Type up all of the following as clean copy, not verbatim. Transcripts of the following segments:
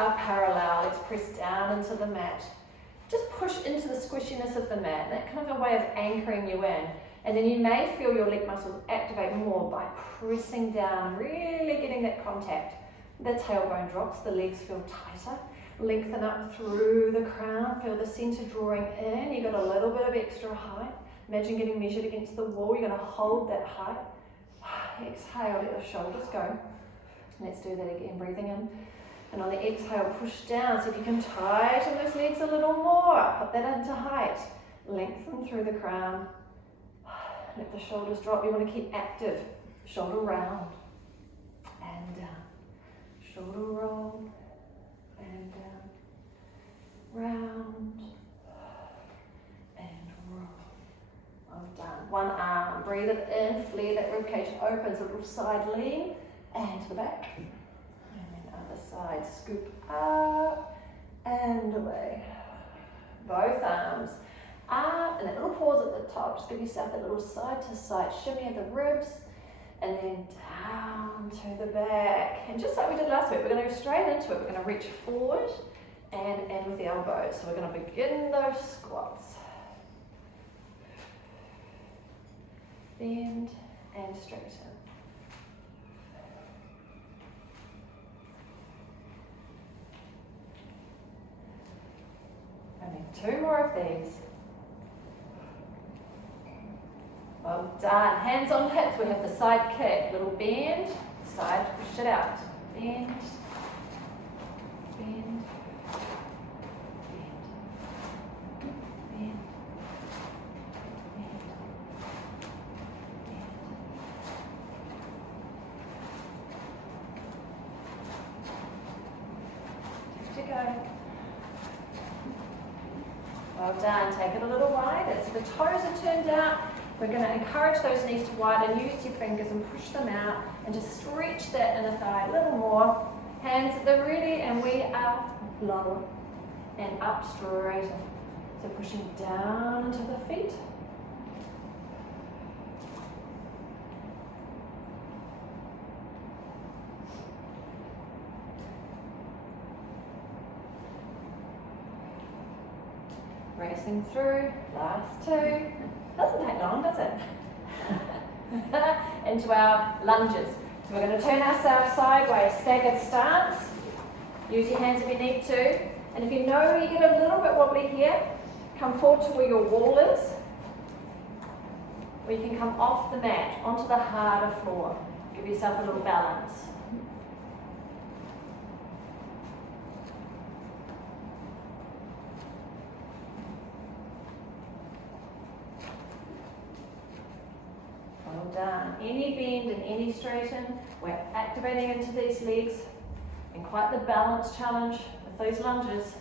are parallel. Let's press down into the mat. Just push into the squishiness of the mat. That kind of a way of anchoring you in. And then you may feel your leg muscles activate more by pressing down, really getting that contact. The tailbone drops, the legs feel tighter. Lengthen up through the crown, feel the center drawing in. You've got a little bit of extra height. Imagine getting measured against the wall. You're going to hold that height. Exhale, let the shoulders go. Let's do that again, breathing in. And on the exhale, push down. So if you can tighten those legs a little more, put that into height. Lengthen through the crown. Let the shoulders drop. You want to keep active. Shoulder round and down. Shoulder roll and down. Round and roll. Well done. One arm. Breathe it in. Flare that ribcage open. So a little side lean and to the back. And then other side. Scoop up and away. Both arms. Up and a little pause at the top. Just give yourself that little side to side shimmy of the ribs. And then down to the back. And just like we did last week, we're going to go straight into it. We're going to reach forward and end with the elbows. So we're going to begin those squats. Bend and straighten. And then 2 more of these. Well done. Hands on hips. We have the side kick. Little bend, side, push it out. Bend, bend, bend, bend, bend, bend. To go. Well done. Take it a little wider. So the toes are turned out. We're going to encourage those knees to widen. Use your fingers and push them out. And just stretch that inner thigh a little more. Hands at the ready. And we are lower and up straighter. So pushing down into the feet. Racing through, last 2. Doesn't take long, does it? Into our lunges. So we're going to turn ourselves sideways, staggered stance. Use your hands if you need to. And if you know you get a little bit wobbly here, come forward to where your wall is. Or you can come off the mat, onto the harder floor. Give yourself a little balance. Well done. Any bend and any straighten, we're activating into these legs. And quite the balance challenge with those lunges.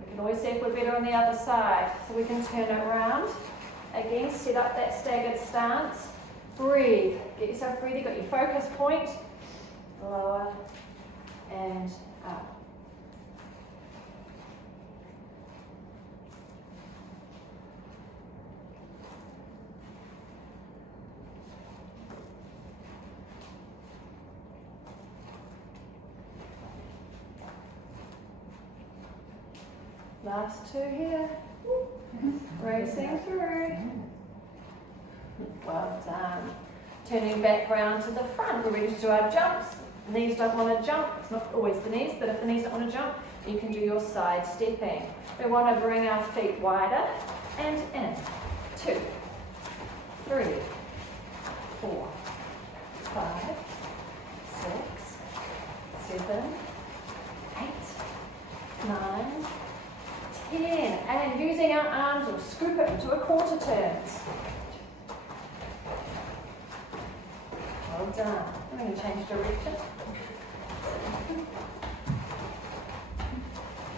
We can always see if we're better on the other side. So we can turn it around. Again, set up that staggered stance. Breathe. Get yourself ready. Got your focus point. Lower and up. Last 2 here. Racing through. Well done. Turning back round to the front. We're ready to do our jumps. Knees don't want to jump. It's not always the knees, but if the knees don't want to jump, you can do your side stepping. We want to bring our feet wider and in. 2, 3, 4, 5, 6, 7, 8, 9, 10. And using our arms, we'll scoop it into a quarter turns. Well done. I'm going to change direction.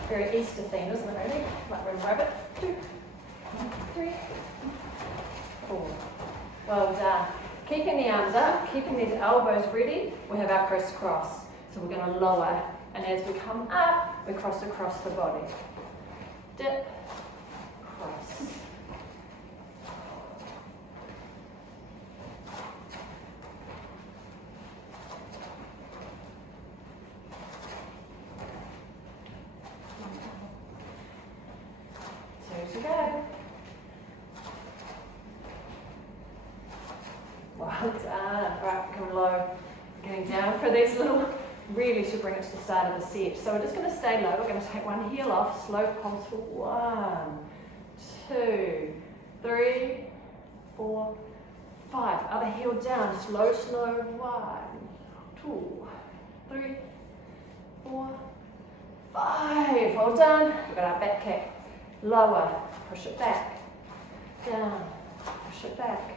Very Easter theme, isn't it, really? Like we're rabbits. 2, 3, 4. Well done. Keeping the arms up, keeping these elbows ready, we have our crisscross. So we're going to lower, and as we come up, we cross across the body. Dip, cross. really should bring it to the start of the set. So we're just going to stay low. We're going to take one heel off, slow pulse for 1, 2, 3, 4, 5. Other heel down, slow, 1, 2, 3, 4, 5. Well done. We've got our back kick. Lower, push it back. Down, push it back.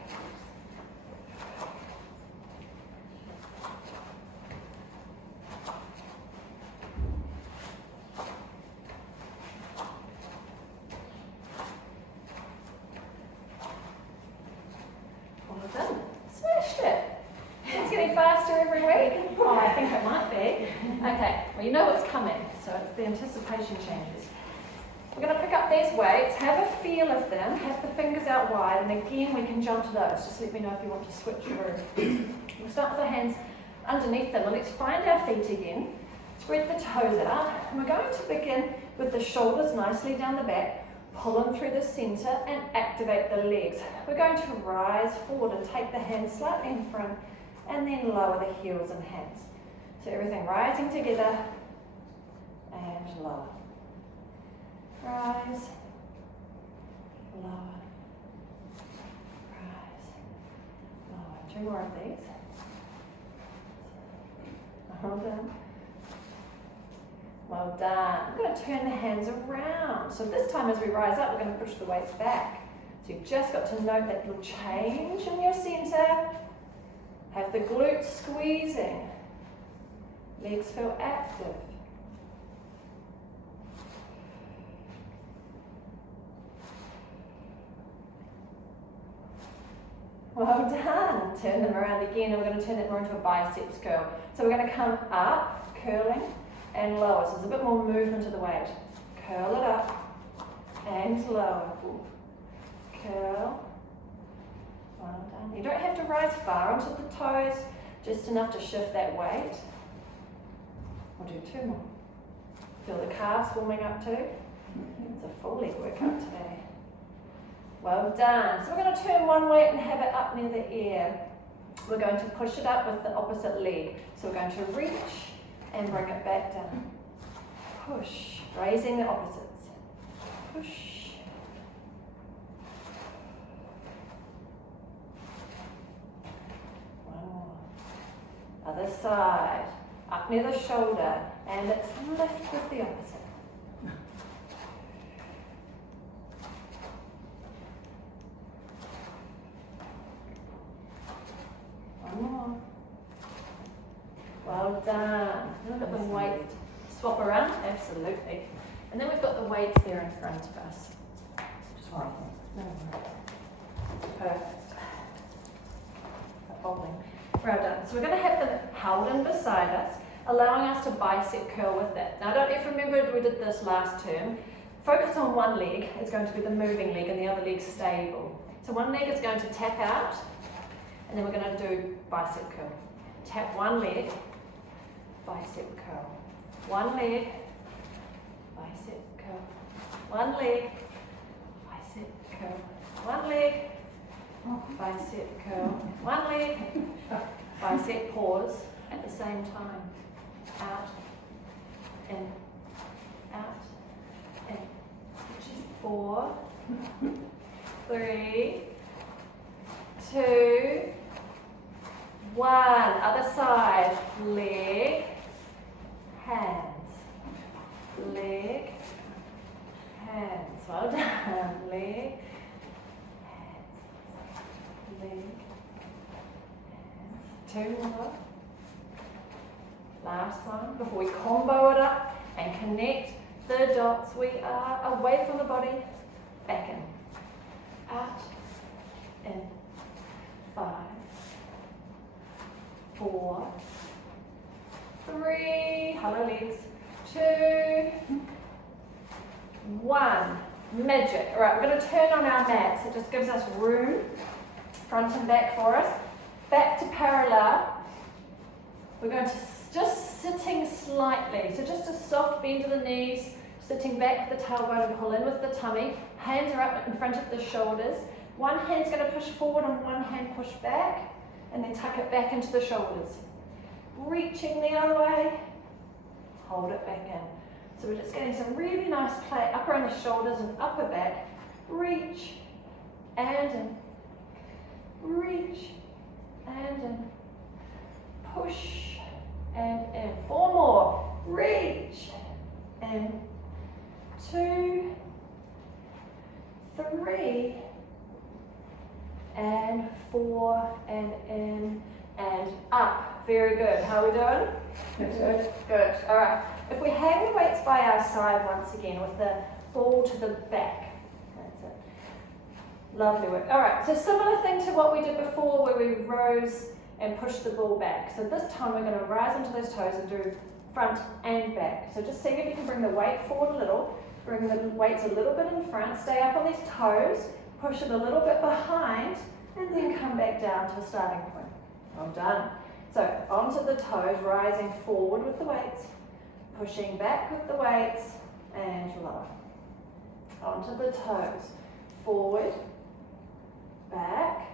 Well done. Smashed it. It's getting faster every week. Oh, I think it might be. Okay, well, you know what's coming, so it's the anticipation changes. We're going to pick up these weights, have a feel of them, have the fingers out wide, and again we can jump to those. Just let me know if you want to switch through. We'll start with the hands underneath them, and let's find our feet again. Spread the toes out, and we're going to begin with the shoulders nicely down the back, pull them through the centre, and activate the legs. We're going to rise forward and take the hands slightly in front, and then lower the heels and hands. So everything rising together, and lower. Rise, lower, rise, lower. 2 more of these. Well done. Well done. We're going to turn the hands around. So this time as we rise up, we're going to push the weights back. So you've just got to note that little change in your centre. Have the glutes squeezing. Legs feel active. Well done. Turn them around again, and we're going to turn it more into a biceps curl. So we're going to come up, curling, and lower. So there's a bit more movement of the weight. Curl it up, and lower. Curl. Well done. You don't have to rise far onto the toes, just enough to shift that weight. We'll do 2 more. Feel the calves warming up too? It's a full leg workout today. Well done. So we're going to turn one weight and have it up near the ear. We're going to push it up with the opposite leg. So we're going to reach and bring it back down. Push, raising the opposites. Push. One more. Other side. Up near the shoulder. And let's lift with the opposite. More. Well done. Look at the weight. Swap around? Absolutely. And then we've got the weights there in front of us. Just one. No. Perfect. Bowling. Well done. So we're going to have them held in beside us, allowing us to bicep curl with that. Now, I don't know if you remember we did this last term. Focus on one leg. It's going to be the moving leg, and the other leg's stable. So one leg is going to tap out. And then we're going to do bicep curl. Tap one leg, bicep curl. One leg, bicep curl. One leg, bicep curl. One leg, bicep curl. One leg, bicep pause at the same time. Out, in, out, in. 4, 3, 2, 1. Other side. Leg, hands. Leg, hands. Well done. Leg, hands. Leg, hands. 2 more. Last one. Before we combo it up and connect the dots, we are away from the body, back in. Out, in. 5, 4, 3, hollow legs, 2, 1, magic. All right, we're going to turn on our mats. It just gives us room, front and back for us. Back to parallel. We're going to just sitting slightly, so just a soft bend of the knees, sitting back with the tailbone and pull in with the tummy. Hands are up in front of the shoulders. One hand's going to push forward and one hand push back, and then tuck it back into the shoulders. Reaching the other way, hold it back in. So we're just getting some really nice play up around the shoulders and upper back. Reach and in. Reach and in. Push and in. 4 more. Reach and 2, 3, and 4, and in, and up. Very good. How are we doing? Good. Good. All right. If we hang the weights by our side once again with the ball to the back. That's it. Lovely work. All right. So similar thing to what we did before where we rose and pushed the ball back. So this time we're going to rise onto those toes and do front and back. So just see if you can bring the weight forward a little. Bring the weights a little bit in front. Stay up on these toes. Push it a little bit behind and then come back down to a starting point. Well done. So onto the toes, rising forward with the weights, pushing back with the weights and lower. Onto the toes, forward, back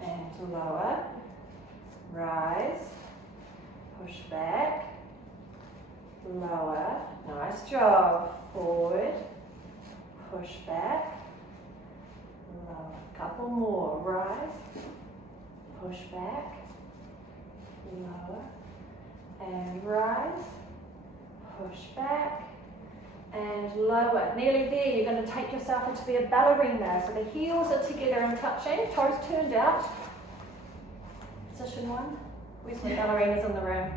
and lower, rise, push back, lower, nice job, forward, push back, lower, couple more, rise, push back, lower, and rise, push back, and lower. Nearly there, you're going to take yourself into be a ballerina. So the heels are together and touching, toes turned out. Position 1. Where's my ballerinas in the room?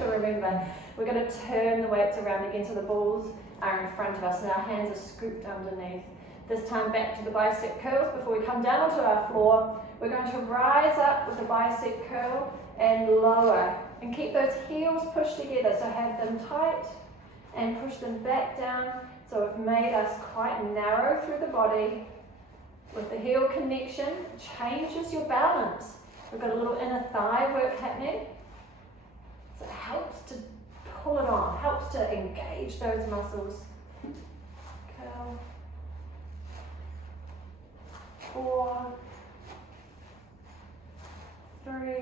To remember. We're going to turn the weights around again so the balls are in front of us and our hands are scooped underneath. This time back to the bicep curls. Before we come down onto our floor, we're going to rise up with the bicep curl and lower. And keep those heels pushed together, so have them tight and push them back down. So we've made us quite narrow through the body. With the heel connection, changes your balance. We've got a little inner thigh work happening. So it helps to pull it on, helps to engage those muscles. Curl. 4, 3,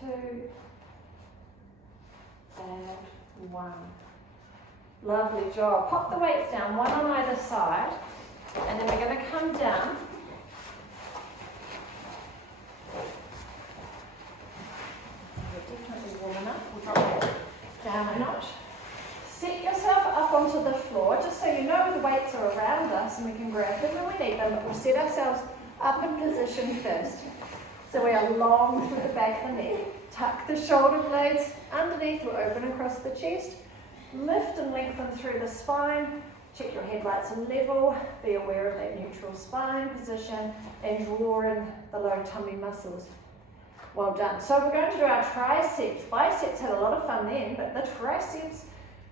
2, and 1. Lovely job. Pop the weights down, one on either side, and then we're going to come down. We're definitely warm enough. We'll drop it down a notch. Set yourself up onto the floor, just so you know the weights are around us and we can grab them when we need them, but we'll set ourselves up in position first. So we are long through the back of the neck. Tuck the shoulder blades underneath or open across the chest. Lift and lengthen through the spine. Check your headlights are level. Be aware of that neutral spine position and draw in the low tummy muscles. Well done. So we're going to do our triceps. Biceps had a lot of fun then, but the triceps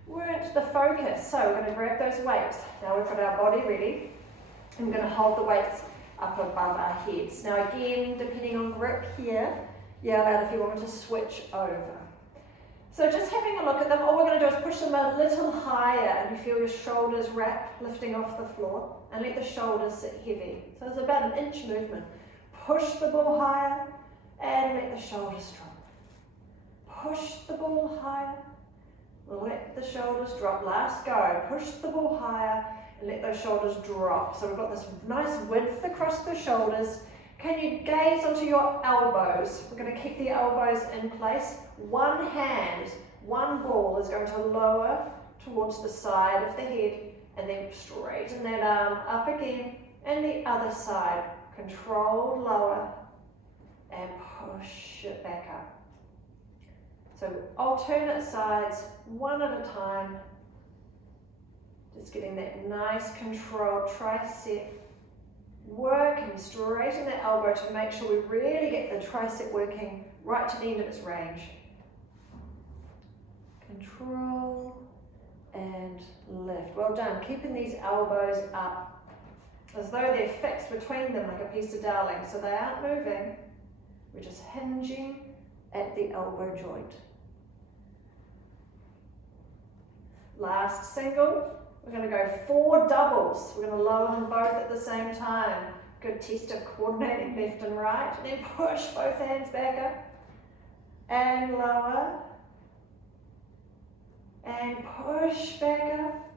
weren't the focus. So we're going to grab those weights. Now we've got our body ready. And we're going to hold the weights up above our heads. Now again, depending on grip here, yell out if you want to switch over. So just having a look at them, all we're going to do is push them a little higher and you feel your shoulders wrap, lifting off the floor, and let the shoulders sit heavy. So it's about an inch movement. Push the ball higher and let the shoulders drop. Push the ball higher, let the shoulders drop. Last go. Push the ball higher and let those shoulders drop. So we've got this nice width across the shoulders. Can you gaze onto your elbows? We're going to keep the elbows in place. One hand, one ball is going to lower towards the side of the head and then straighten that arm up again and the other side. Control lower and push it back up. So alternate sides, one at a time. Just getting that nice controlled tricep work and straighten that elbow to make sure we really get the tricep working right to the end of its range. Control and lift. Well done. Keeping these elbows up as though they're fixed between them like a piece of darling. So they aren't moving. We're just hinging at the elbow joint. Last single. We're going to go 4 doubles. We're going to lower them both at the same time. Good test of coordinating left and right. And then push both hands back up. and lower, and push back up,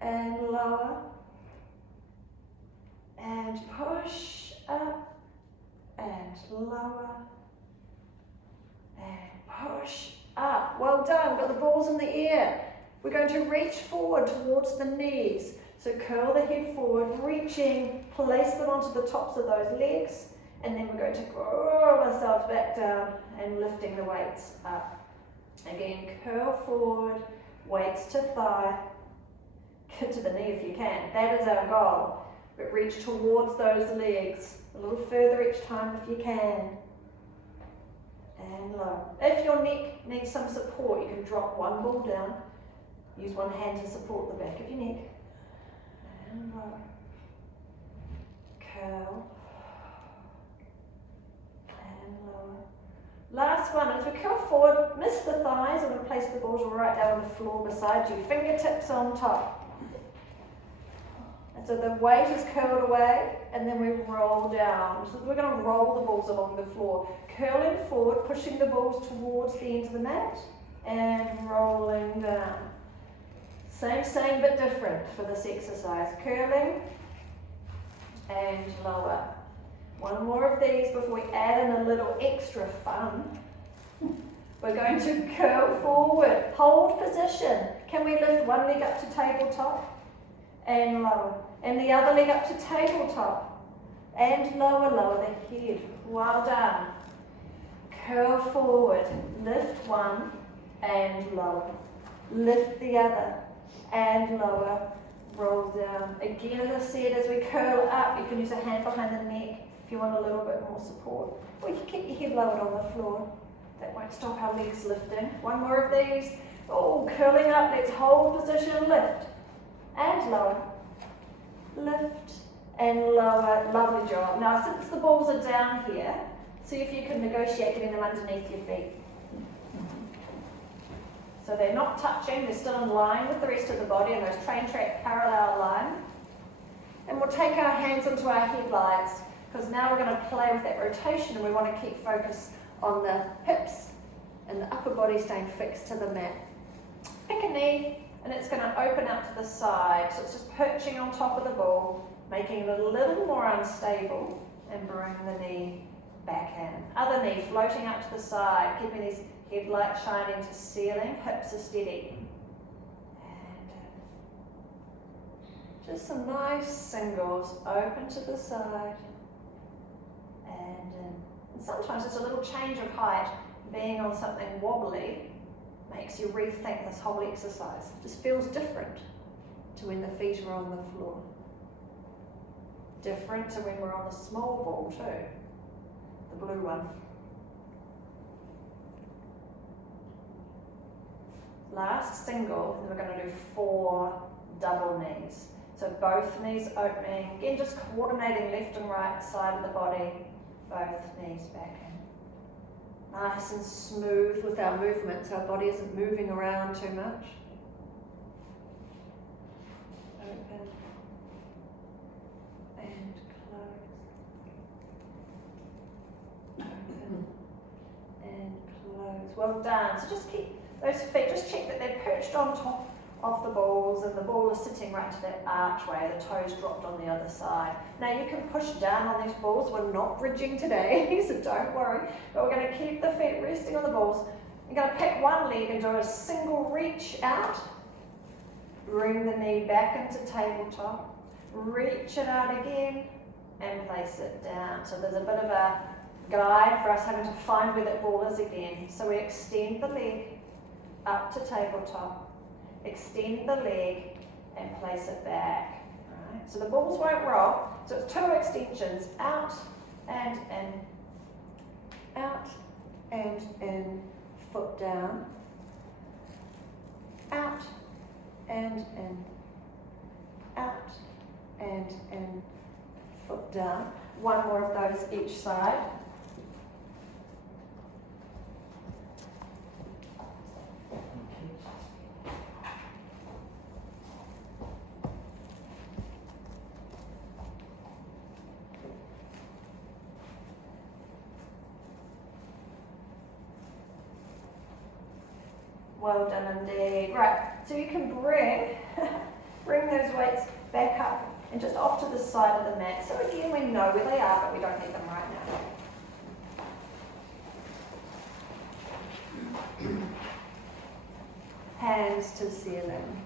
and lower, and push up, and lower, and push up. Well done, got the balls in the air. We're going to reach forward towards the knees. So curl the head forward, reaching, place them onto the tops of those legs, and then we're going to roll ourselves back down and lifting the weights up. Again, curl forward, weights to thigh, get to the knee if you can. That is our goal. But reach towards those legs a little further each time if you can. And low. If your neck needs some support, you can drop one ball down. Use one hand to support the back of your neck. And low. Curl. And lower. Last one. As we curl forward, miss the thighs. I'm going to place the balls right down on the floor beside you. Fingertips on top. And so the weight is curled away, and then we roll down. So we're going to roll the balls along the floor. Curling forward, pushing the balls towards the end of the mat, and rolling down. Same but different for this exercise. Curling and lower. One more of these before we add in a little extra fun. We're going to curl forward, hold position. Can we lift one leg up to tabletop? And lower. And the other leg up to tabletop. And lower the head. Well done. Curl forward, lift one and lower. Lift the other and lower. Roll down. Again, as I said, as we curl up, you can use a hand behind the neck if you want a little bit more support. Or you can keep your head lowered on the floor. That won't stop our legs lifting. One more of these. Oh, curling up. Let's hold position, lift. And lower. Lift and lower. Lovely job. Now, since the balls are down here, see if you can negotiate getting them underneath your feet. So they're not touching, they're still in line with the rest of the body in those train track parallel line. And we'll take our hands into our headlights, because now we're going to play with that rotation, and we want to keep focus on the hips and the upper body staying fixed to the mat. Pick a knee, and it's going to open out to the side. So it's just perching on top of the ball, making it a little more unstable, and bring the knee back in. Other knee floating out to the side, keeping these headlights shining to ceiling, hips are steady. And just some nice singles, open to the side. And sometimes it's a little change of height, being on something wobbly, makes you rethink this whole exercise. It just feels different to when the feet are on the floor. Different to when we're on the small ball too, the blue one. Last single, and we're going to do 4 double knees. So both knees opening, again just coordinating left and right side of the body, both knees back in. Nice and smooth with our movements, our body isn't moving around too much. Open and close. Open and close. Well done. So just keep those feet, just check that they're perched on top of the balls and the ball is sitting right to that archway, the toes dropped on the other side. Now you can push down on these balls, we're not bridging today, so don't worry. But we're going to keep the feet resting on the balls. You're going to pick one leg and do a single reach out. Bring the knee back into tabletop. Reach it out again and place it down. So there's a bit of a guide for us having to find where that ball is again. So we extend the leg up to tabletop, extend the leg and place it back. Right? So the balls won't roll, so it's 2 extensions, out and in, out and in, foot down, out and in, out and in, foot down. One more of those each side. Well done indeed. Right, so you can bring those weights back up and just off to the side of the mat. So again, we know where they are, but we don't need them right now. Hands to the ceiling.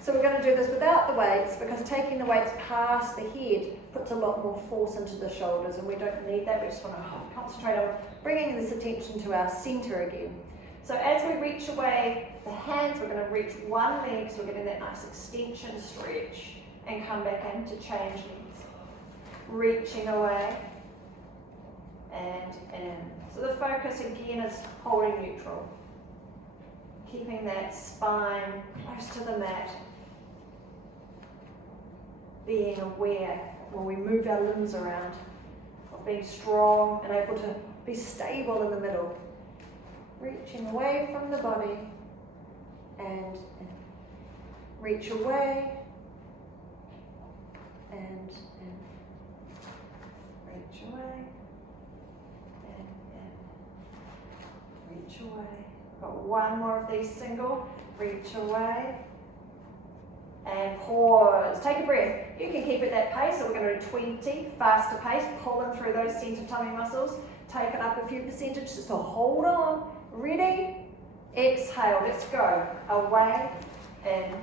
So we're going to do this without the weights, because taking the weights past the head puts a lot more force into the shoulders, and we don't need that. We just want to concentrate on bringing this attention to our center again. So as we reach away the hands, we're going to reach one leg, so we're getting that nice extension stretch, and come back in to change legs. Reaching away and in. So the focus again is holding neutral. Keeping that spine close to the mat. Being aware when we move our limbs around of being strong and able to be stable in the middle. Reaching away from the body and in. Reach away and in. Reach away and in. Reach away. Got one more of these single. Reach away and pause. Take a breath. You can keep at that pace, so we're going to do 20, faster pace, pulling through those center tummy muscles. Take it up a few percentage just to hold on. Ready? Exhale. Let's go. Away, in,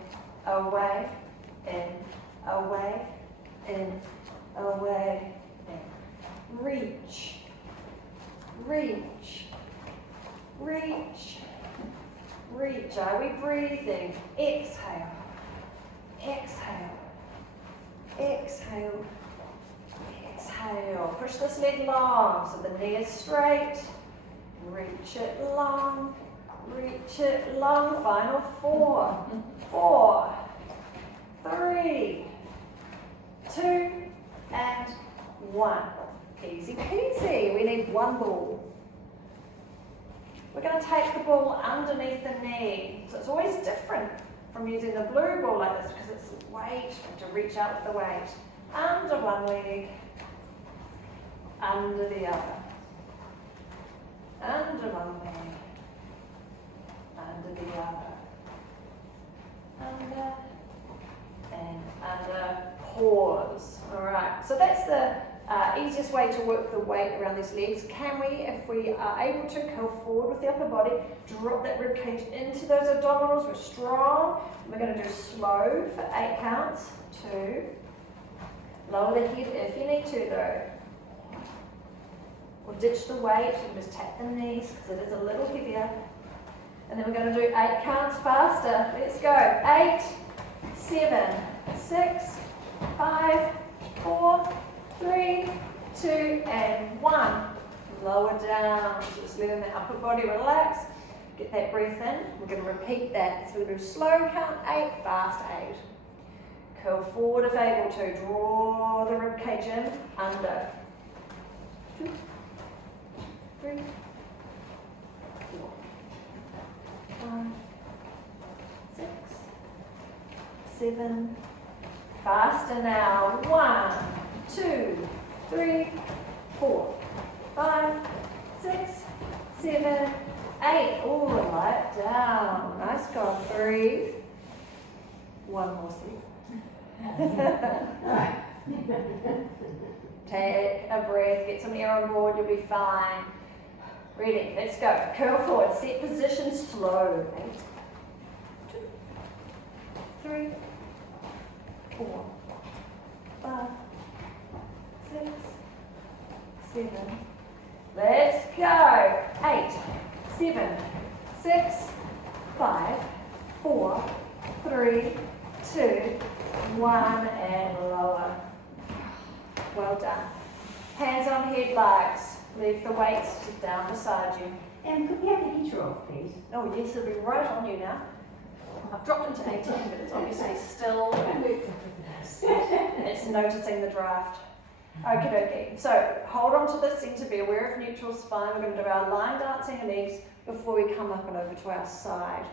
away, in, away, in, away, in. Reach, reach, reach, reach. Are we breathing? Exhale, exhale, exhale, exhale. Push this leg long so the knee is straight. Reach it long, reach it long. Final 4, 4, 3, 2, and 1. Easy peasy. We need one ball. We're going to take the ball underneath the knee. So it's always different from using the blue ball like this, because it's weight. We have to reach out with the weight. Under one leg, under the other. Under one leg, under the other. Under and under. Pause. Alright, so that's the easiest way to work the weight around these legs. Can we, if we are able to, curl forward with the upper body, drop that rib cage into those abdominals. We're strong. We're going to do slow for 8 counts. 2. Lower the head if you need to though. Or ditch the weight and just tap the knees because it is a little heavier. And then we're going to do 8 counts faster. Let's go. 8, 7, 6, 5, 4, 3, 2, and 1. Lower down. Just letting the upper body relax. Get that breath in. We're going to repeat that. So we're going to do slow count 8, fast 8. Curl forward if able to. Draw the rib cage in. Under. 2, 3, 4, 5, 6, 7. Faster now. 1, 2, 3, 4, 5, 6, 7, 8. Oh, lie it down. Nice go. Breathe. One more sleep. Take a breath. Get some air on board. You'll be fine. Ready. Let's go. Curl forward. Set position slow. 8, 2, 3, 4, 5, 6, 7. Let's go. 8, 7, 6, 5, 4, 3, 2, 1, and lower. Well done. Hands on head legs. Leave the weights down beside you. And could we have the heater off, please? Oh yes, it'll be right on you now. I've dropped into 18, but it's obviously still, it's noticing the draft. Okie dokie. So hold on to the centre, be aware of neutral spine. We're going to do our line dancing legs before we come up and over to our side.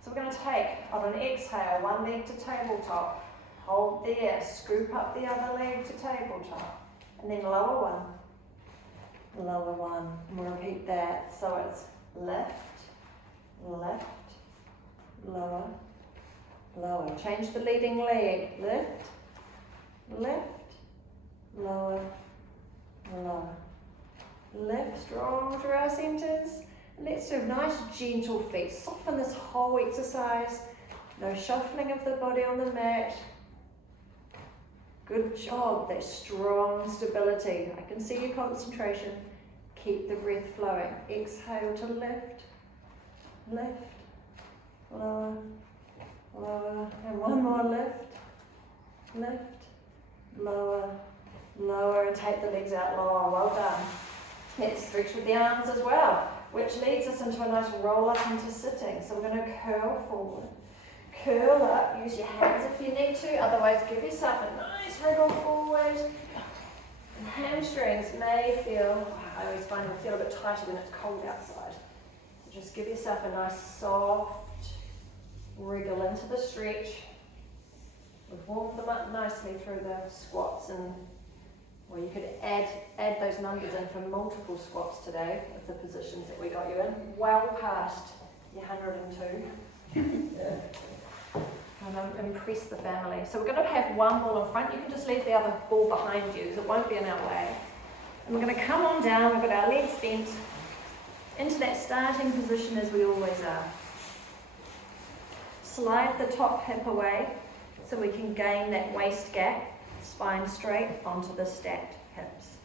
So we're going to take, on an exhale, one leg to tabletop. Hold there, scoop up the other leg to tabletop. And then lower one. Lower one. And we'll repeat that. So it's left, left, lower, lower. Change the leading leg. Lift, lift, lower, lower. Lift strong through our centers. Let's do nice gentle feet. Soften this whole exercise. No shuffling of the body on the mat. Good job. That strong stability. I can see your concentration. Keep the breath flowing. Exhale to lift, lift, lower, lower. And one more lift, lift, lower, lower. And take the legs out long. Well done. Let's stretch with the arms as well, which leads us into a nice roll up into sitting. So we're going to curl forward, curl up, use your hands if you need to, otherwise give yourself a nice wriggle forward. And hamstrings may feel, I always find them feel a bit tighter when it's cold outside. So just give yourself a nice soft wriggle into the stretch. We've warmed them up nicely through the squats, and or you could add those numbers in for multiple squats today with the positions that we got you in, well past your 102. And impress the family. So we're going to have one ball in front. You can just leave the other ball behind you because it won't be in our way. And we're going to come on down. We've got our legs bent into that starting position as we always are. Slide the top hip away so we can gain that waist gap. Spine straight onto the stacked hips.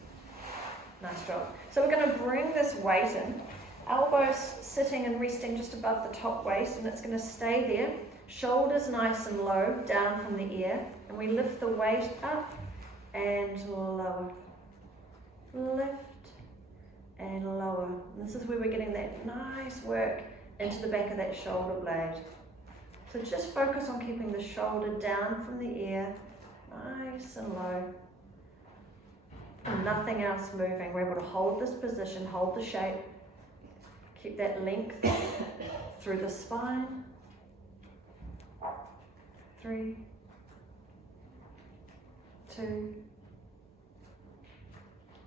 Nice job. So we're going to bring this weight in. Elbows sitting and resting just above the top waist, and it's going to stay there. Shoulders nice and low, down from the ear. And we lift the weight up and lower. Lift and lower. And this is where we're getting that nice work into the back of that shoulder blade. So just focus on keeping the shoulder down from the ear. Nice and low. And nothing else moving. We're able to hold this position, hold the shape. Keep that length through the spine. 3, 2,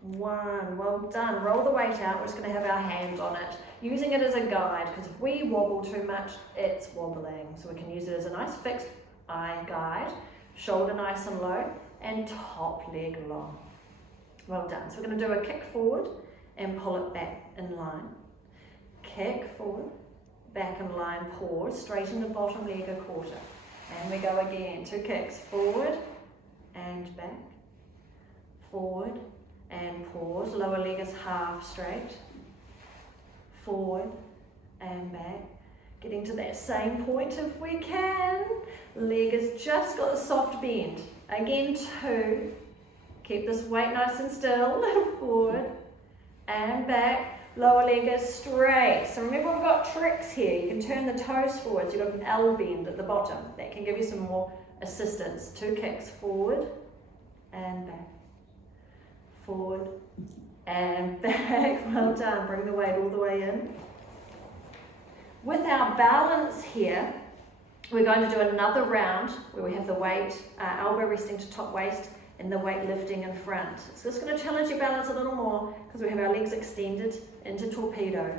1. Well done. Roll the weight out. We're just going to have our hands on it, using it as a guide, because if we wobble too much, it's wobbling. So we can use it as a nice fixed eye guide. Shoulder nice and low, and top leg long. Well done. So we're going to do a kick forward and pull it back in line. Kick forward, back in line, pause, straighten the bottom leg a quarter. And we go again. 2 kicks, forward and back, forward and pause. Lower leg is half straight, forward and back. Getting to that same point if we can. Leg has just got a soft bend. Again, 2. Keep this weight nice and still. Forward and back. Lower leg is straight. So remember, we've got tricks here. You can turn the toes forward. So you've got an L bend at the bottom. That can give you some more assistance. 2 kicks, forward and back. Forward and back. Well done. Bring the weight all the way in. With our balance here, we're going to do another round where we have the weight, elbow resting to top waist, and the weight lifting in front. So it's going to challenge your balance a little more because we have our legs extended into torpedo.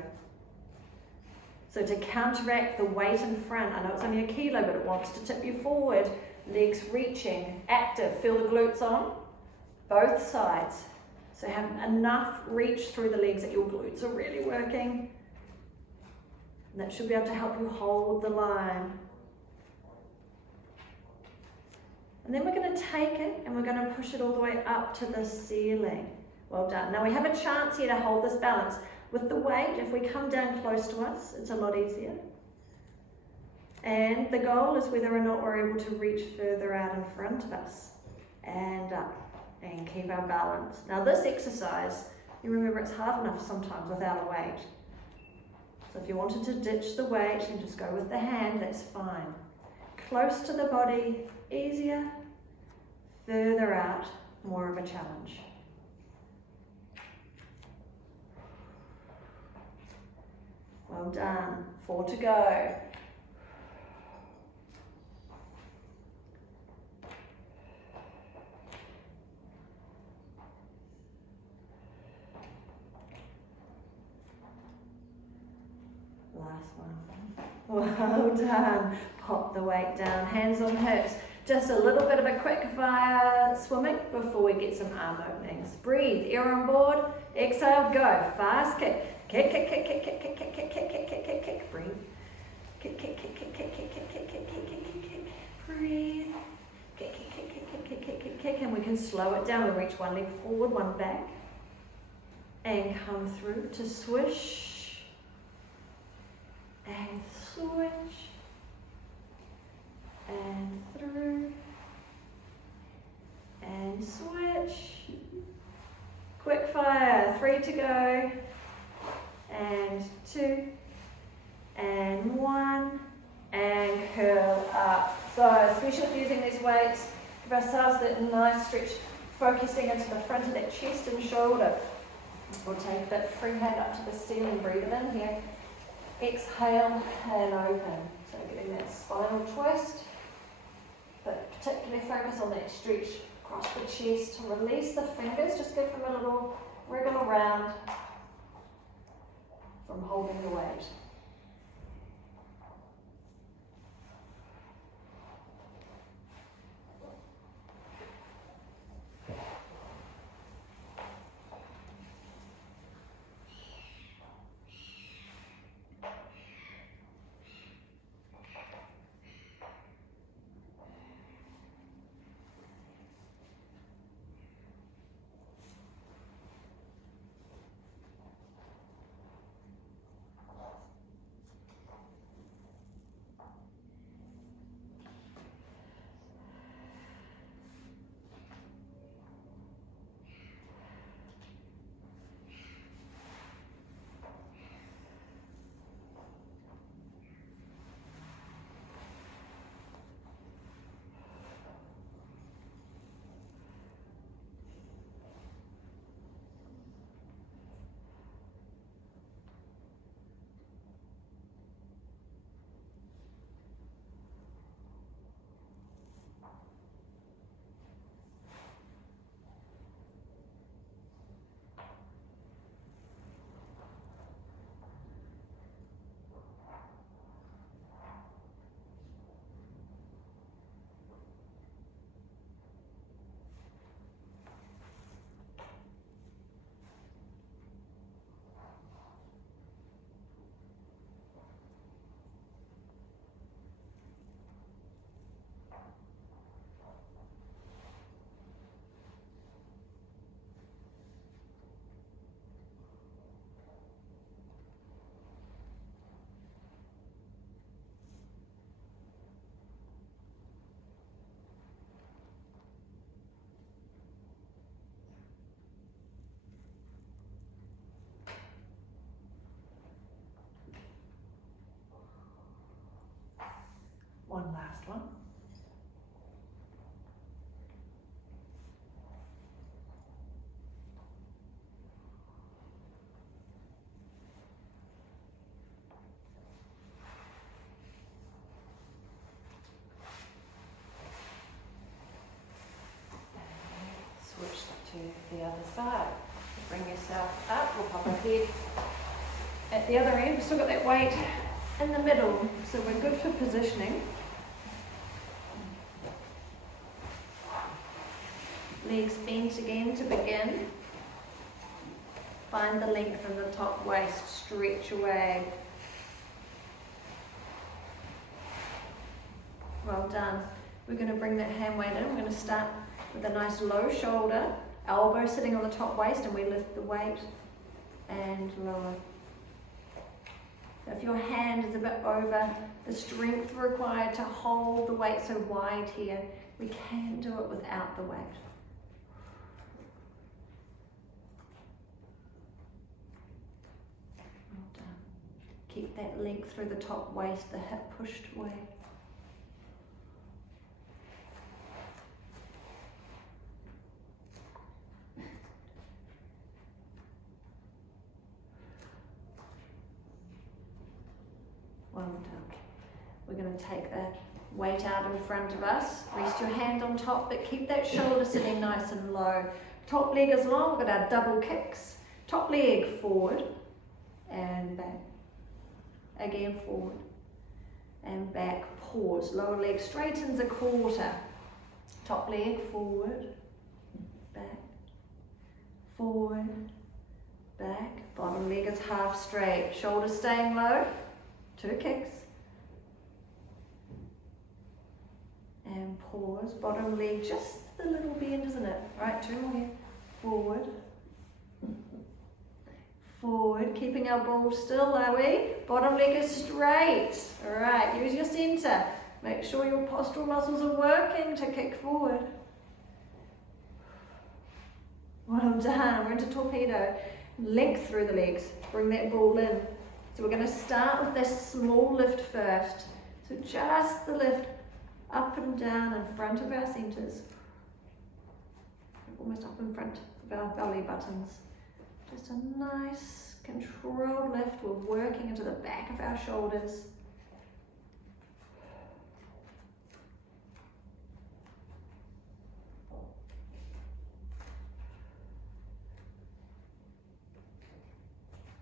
So to counteract the weight in front, I know it's only 1 kilo, but it wants to tip you forward. Legs reaching, active. Feel the glutes on both sides. So have enough reach through the legs that your glutes are really working. And that should be able to help you hold the line. And then we're going to take it and we're going to push it all the way up to the ceiling. Well done. Now we have a chance here to hold this balance. With the weight, if we come down close to us, it's a lot easier. And the goal is whether or not we're able to reach further out in front of us. And up. And keep our balance. Now this exercise, you remember it's hard enough sometimes without a weight. So if you wanted to ditch the weight and just go with the hand, that's fine. Close to the body, easier. Further out, more of a challenge. Well done. 4 to go. last one. Well done. Pop the weight down, hands on hips. Just a little bit of a quick fire swimming before we get some arm openings. Breathe, air on board, exhale, go. Fast kick. Kick, kick, kick, kick, kick, kick, kick, kick, kick, kick, kick, kick, kick. Breathe. Kick, kick, kick, kick, kick, kick, kick, kick, kick, kick, kick, kick, kick. Breathe. Kick, kick, kick, kick, kick, kick, kick, kick, kick. And we can slow it down. We reach one leg forward, one back. And come through to swish. And switch. And through. And switch. Quick fire. 3 to go. And 2. And 1. And curl up. So, especially if using these weights, give ourselves that nice stretch, focusing into the front of that chest and shoulder. We'll take that free hand up to the ceiling, breathe it in here. Exhale and open. So getting that spinal twist, but particularly focus on that stretch across the chest to release the fingers. Just give them a little wriggle around from holding the weight. One last one. Switch to the other side. Bring yourself up. We'll pop our head at the other end. We've still got that weight in the middle, so we're good for positioning. Legs bent again to begin. Find the length of the top waist, stretch away. Well done. We're going to bring that hand weight in. We're going to start with a nice low shoulder, elbow sitting on the top waist, and we lift the weight and lower. So if your hand is a bit over the strength required to hold the weight so wide here, we can do it without the weight. Well done. Keep that length through the top waist, the hip pushed away. Well done. We're going to take the weight out in front of us. Rest your hand on top, but keep that shoulder sitting nice and low. Top leg is long. We've got our double kicks. Top leg forward and back. Again, forward and back, pause. Lower leg straightens a quarter. Top leg, forward, back, forward, back. Bottom leg is half straight. Shoulders staying low. 2 kicks. And pause. Bottom leg, just a little bend, isn't it? Right, 2 more here. Forward. Forward, keeping our ball still, are we? Bottom leg is straight. All right, use your center. Make sure your postural muscles are working to kick forward. Well done, we're into torpedo. Length through the legs, bring that ball in. So we're going to start with this small lift first. So just the lift up and down in front of our centers. Almost up in front of our belly buttons. Just a nice controlled lift. We're working into the back of our shoulders.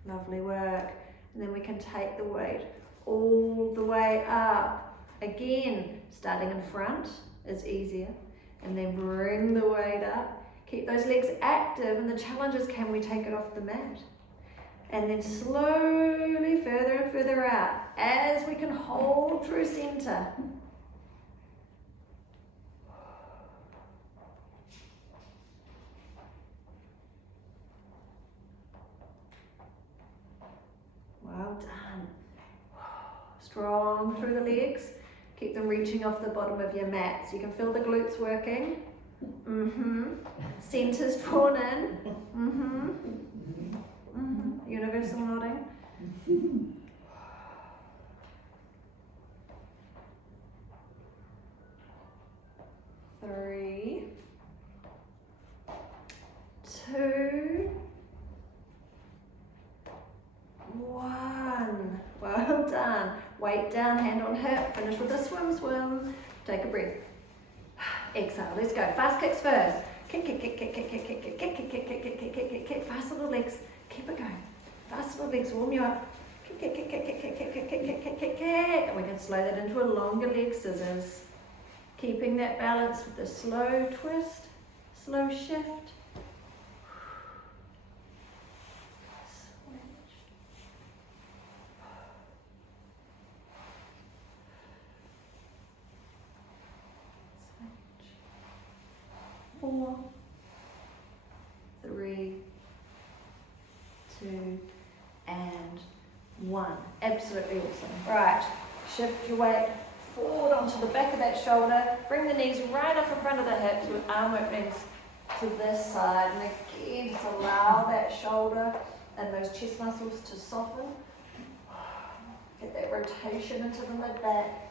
Lovely work. And then we can take the weight all the way up. Again, starting in front is easier. And then bring the weight up. Keep those legs active, and the challenge is, can we take it off the mat? And then slowly further and further out as we can hold through center. Well done. Strong through the legs. Keep them reaching off the bottom of your mat so you can feel the glutes working. Centers drawn in. Universal nodding. 3, 2, 1. Well done. Weight down, hand on hip. Finish with a swim. Take a breath. Exhale. Let's go. Fast kicks first. Kick. Fast little legs. Keep it going. Fast little legs. Warm you up. Kick. And we can slow that into a longer leg scissors. Keeping that balance with the slow twist, slow shift. Switch. 4, 3, 2, and 1. Absolutely awesome. Right, shift your weight forward onto the back of that shoulder. Bring the knees right up in front of the hips with arm openings to this side. And again, just allow that shoulder and those chest muscles to soften. Get that rotation into the mid-back.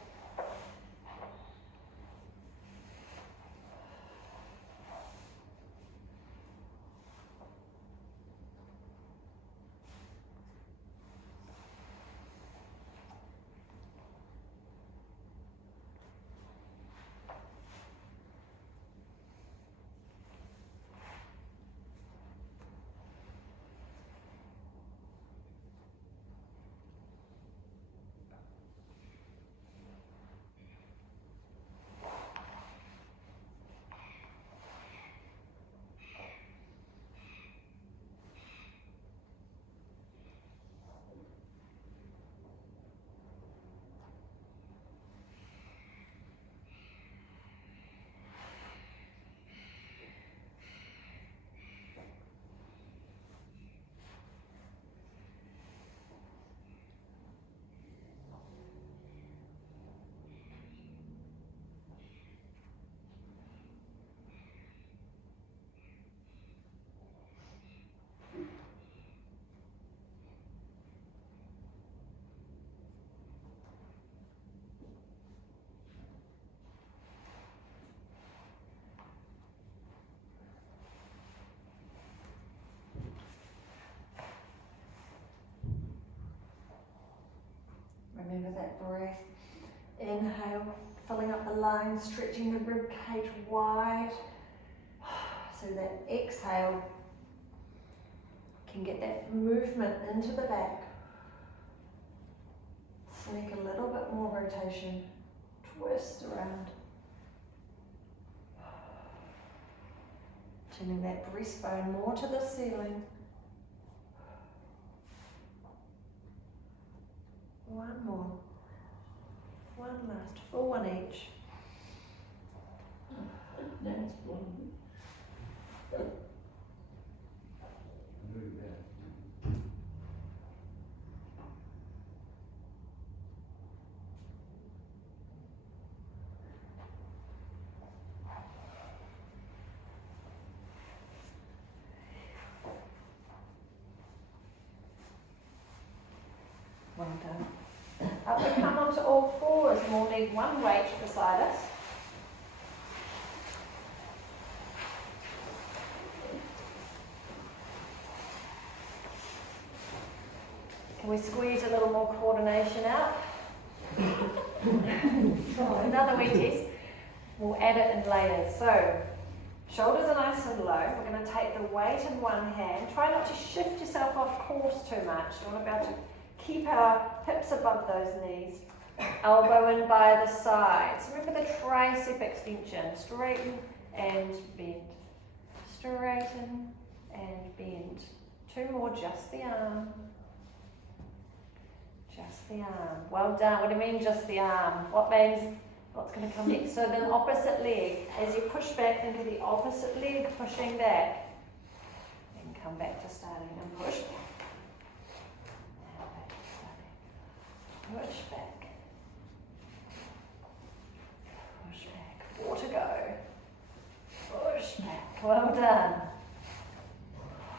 Remember that breath. Inhale, filling up the lungs, stretching the rib cage wide. So that exhale can get that movement into the back. Sneak a little bit more rotation. Twist around. Turning that breastbone more to the ceiling. One more. One last. Full one each. That's one. Well done. Up we come onto all fours and we'll need one weight beside us. Can we squeeze a little more coordination out? Another wee test. We'll add it in layers. So, shoulders are nice and low. We're going to take the weight in one hand. Try not to shift yourself off course too much. We're about to keep our hips above those knees. Elbow in by the sides. Remember the tricep extension. Straighten and bend. Straighten and bend. Two more, just the arm. Just the arm. Well done. What do you mean just the arm? What means what's going to come next? So then opposite leg. As you push back, think of the opposite leg pushing back. Then come back to starting and push. Now back to starting. Push back. Push back. 4 to go. Push back. Well done.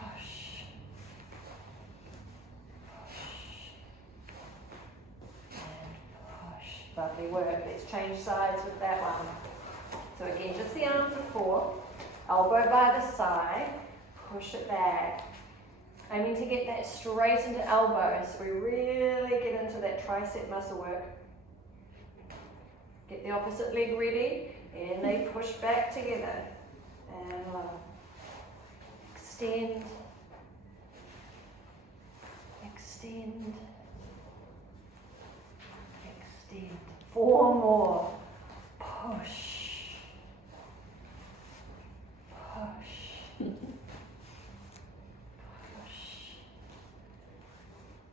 Push. Lovely work. Let's change sides with that one. So again, just the arm for 4. Elbow by the side. Push it back. Aiming to get that straight into elbow so we really get into that tricep muscle work. Get the opposite leg ready. And they push back together. And lower. Extend. Extend. Extend. 4 more. Push. Push. Push.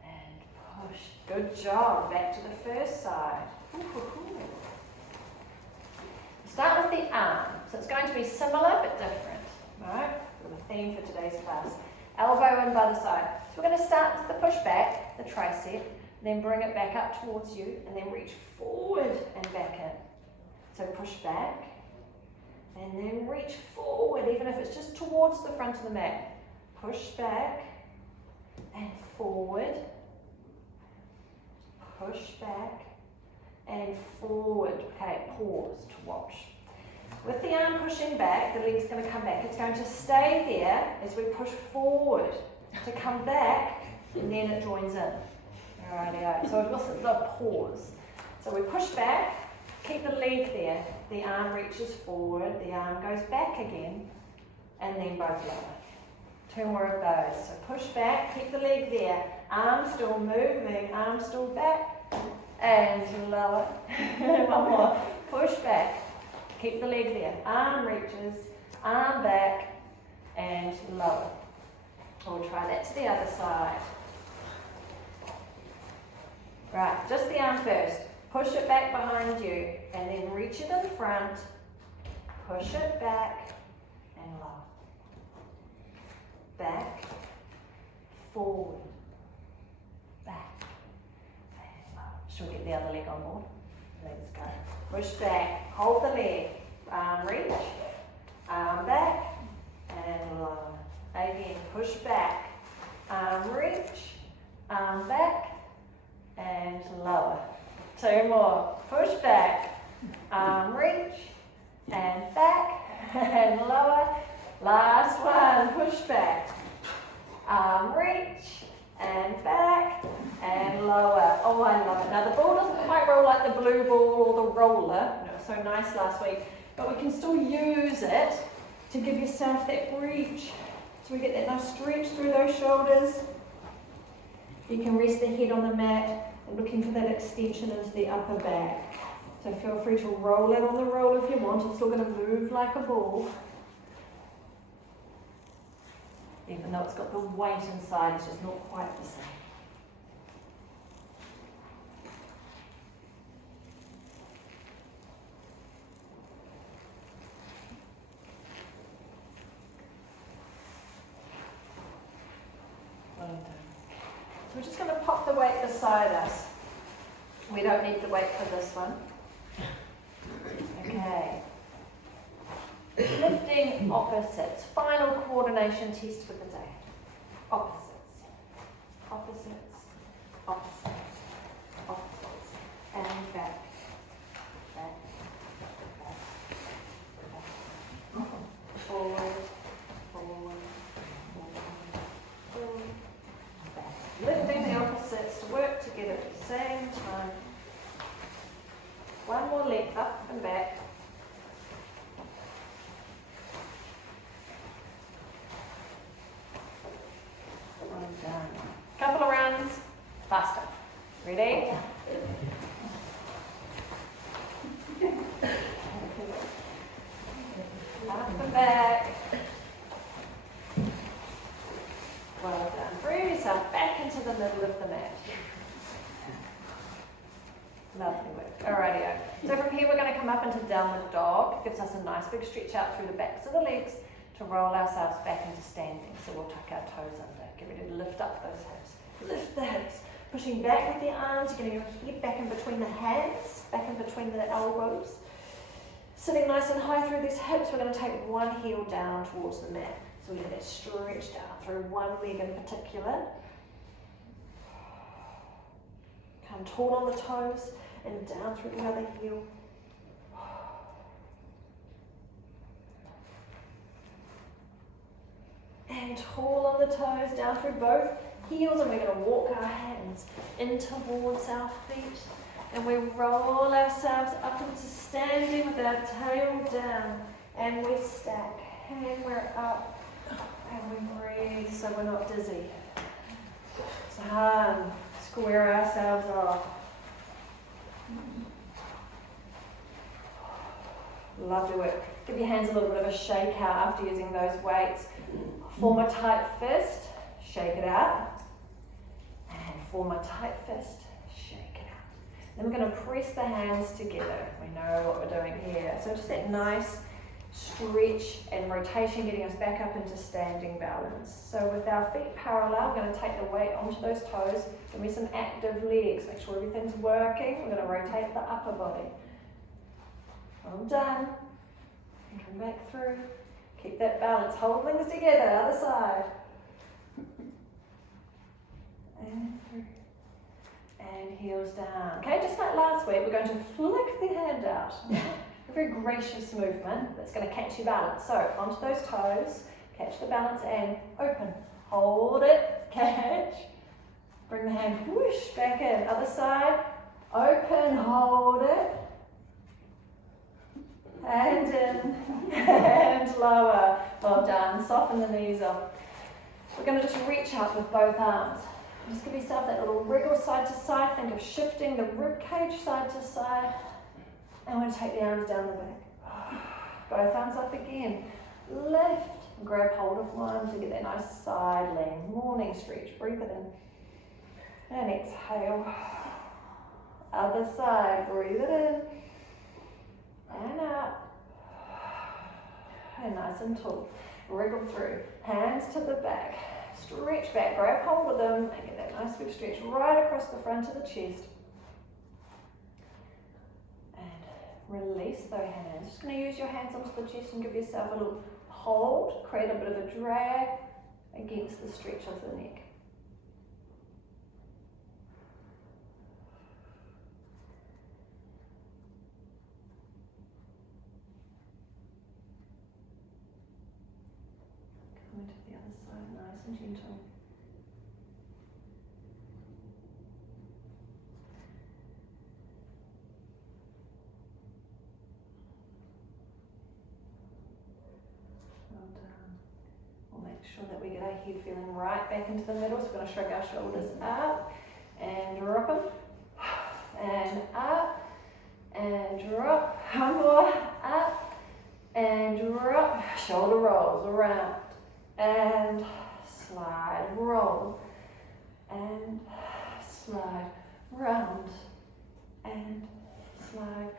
And push. Good job. Back to the first side. Start with the arm. So it's going to be similar but different. Alright? We've got a theme for today's class. Elbow in by the side. So we're going to start with the push back, the tricep. Then bring it back up towards you and then reach forward and back in. So push back and then reach forward, even if it's just towards the front of the mat. Push back and forward. Push back and forward. Okay, pause to watch. With the arm pushing back, the leg's going to come back. It's going to stay there as we push forward to come back and then it joins in. Alrighty, so listen, the pause. So we push back, keep the leg there, the arm reaches forward, the arm goes back again, and then both lower. 2 more of those. So push back, keep the leg there, arm still moving, arm still back, and lower. 1 more. Push back, keep the leg there, arm reaches, arm back, and lower. We'll try that to the other side. Right, just the arm first. Push it back behind you and then reach it in front. Push it back and lower. Back, forward, back, and lower. Should we get the other leg on board? Let's go. Push back, hold the leg. Arm reach, arm back, and lower. Again, push back, arm reach, arm back, and lower. 2 more. Push back, arm reach, and back, and lower. Last one. Push back, arm reach, and back, and lower. Oh, I love it. Now the ball doesn't quite roll like the blue ball or the roller. It was so nice last week. But we can still use it to give yourself that reach. So we get that nice stretch through those shoulders. You can rest the head on the mat and looking for that extension into the upper back. So feel free to roll it on the roll if you want. It's still going to move like a ball. Even though it's got the weight inside, it's just not quite the same. Well done. So we're just going to pop the weight beside us. We don't need the weight for this one. Okay. Lifting opposites. Final coordination test for the day. Opposites. Opposites. Opposites. Opposites. And back. Back. Back. Back. Forward. Forward. Forward. Back. Lifting the opposites to work together at the same time. One more length up and back. Well done. Couple of rounds, faster. Ready? Up and back. Well done. Bring yourself back into the middle of the mat. Lovely work. Alrighty. So from here we're going to come up into downward dog. Gives us a nice big stretch out through the backs of the legs to roll ourselves back into standing. So we'll tuck our toes under. Get ready to lift up those hips. Lift the hips. Pushing back with the arms. You're getting your head back in between the hands, back in between the elbows. Sitting nice and high through these hips, we're going to take one heel down towards the mat. So we get that stretch down through one leg in particular. Come tall on the toes and down through the other heel. And tall on the toes, down through both heels, and we're going to walk our hands in towards our feet. And we roll ourselves up into standing with our tail down. And we stack. And we're up. And we breathe so we're not dizzy. So square ourselves off. Lovely work. Give your hands a little bit of a shake out after using those weights. Form a tight fist, shake it out. And form a tight fist, shake it out. Then we're going to press the hands together. We know what we're doing here. So just that nice stretch and rotation, getting us back up into standing balance. So with our feet parallel, we're going to take the weight onto those toes. Give me some active legs. Make sure everything's working. We're going to rotate the upper body. Well done. And come back through. Keep that balance. Hold things together. Other side. And through. And heels down. Okay, just like last week, we're going to flick the hand out. A very gracious movement that's going to catch your balance. So onto those toes, catch the balance and open. Hold it, catch. Bring the hand whoosh back in. Other side, open, hold it. And in, and lower. Well done. Soften the knees up. We're going to just reach up with both arms. Just give yourself that little wriggle side to side. Think of shifting the rib cage side to side. And we're going to take the arms down the back. Both arms up again. Lift. Grab hold of one to get that nice side lean. Morning stretch. Breathe it in. And exhale. Other side. Breathe it in. And out. And nice and tall. Wriggle through. Hands to the back. Stretch back. Grab hold of them. And get that nice big stretch right across the front of the chest. Release those hands. Just going to use your hands onto the chest and give yourself a little hold. Create a bit of a drag against the stretch of the neck. Coming to the other side, nice and gentle. Sure that we get our head feeling right back into the middle. So we're going to shrug our shoulders up and drop them. and up, and drop, one more, up, and drop, shoulder rolls around, and slide, roll, and slide, round, and slide,